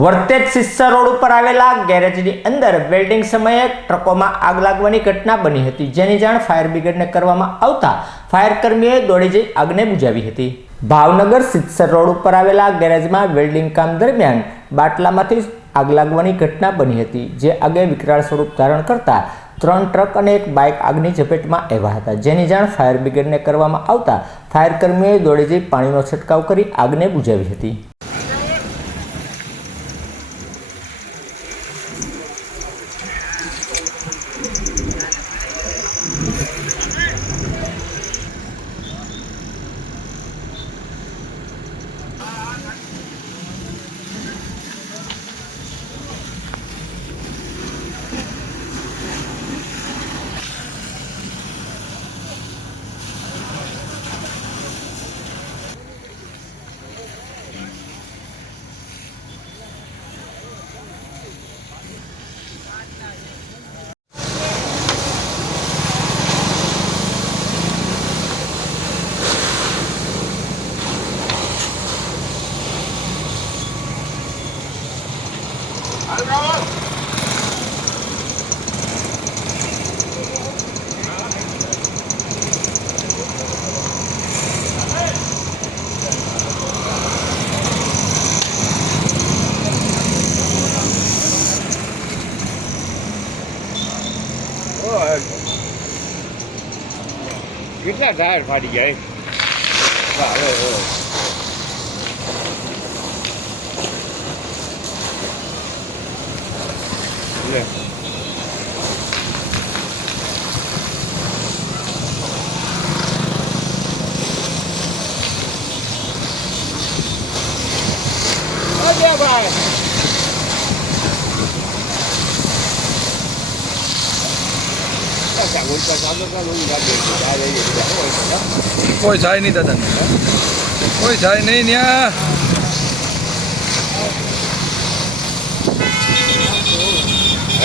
Vartej સિસ્સર road ઉપર આવેલા ગેરેજની અંદર વેલ્ડિંગ સમયે ટ્રકોમાં આગ લાગવાની ઘટના બની હતી. જેની જાણ ફાયર બ્રિગેડને કરવામાં આવતા ફાયરકર્મીએ દોડી જઈ આગને બુજાવી હતી. ભાવનગર સિત્સર રોડ ઉપર આવેલા ગેરેજમાં વેલ્ડિંગ કામ દરમિયાન બાટલામાંથી આગ લાગવાની ઘટના બની હતી, જે આગે વિકરાળ સ્વરૂપ ધારણ કરતા ત્રણ ટ્રક અને એક બાઇક આગની ઝપેટમાં આવ્યા હતા. જેની જાણ ફાયર બ્રિગેડને કરવામાં આવતા ફાયરકર્મીઓએ દોડી જઈ પાણીનો છંટકાવ કરી આગને બુજાવી હતી. કેટલા ટાયર ફાટી જાય હા, rồi đó. કોઈ જાય નહીં દાદા કોઈ જાય નહીં ત્યાં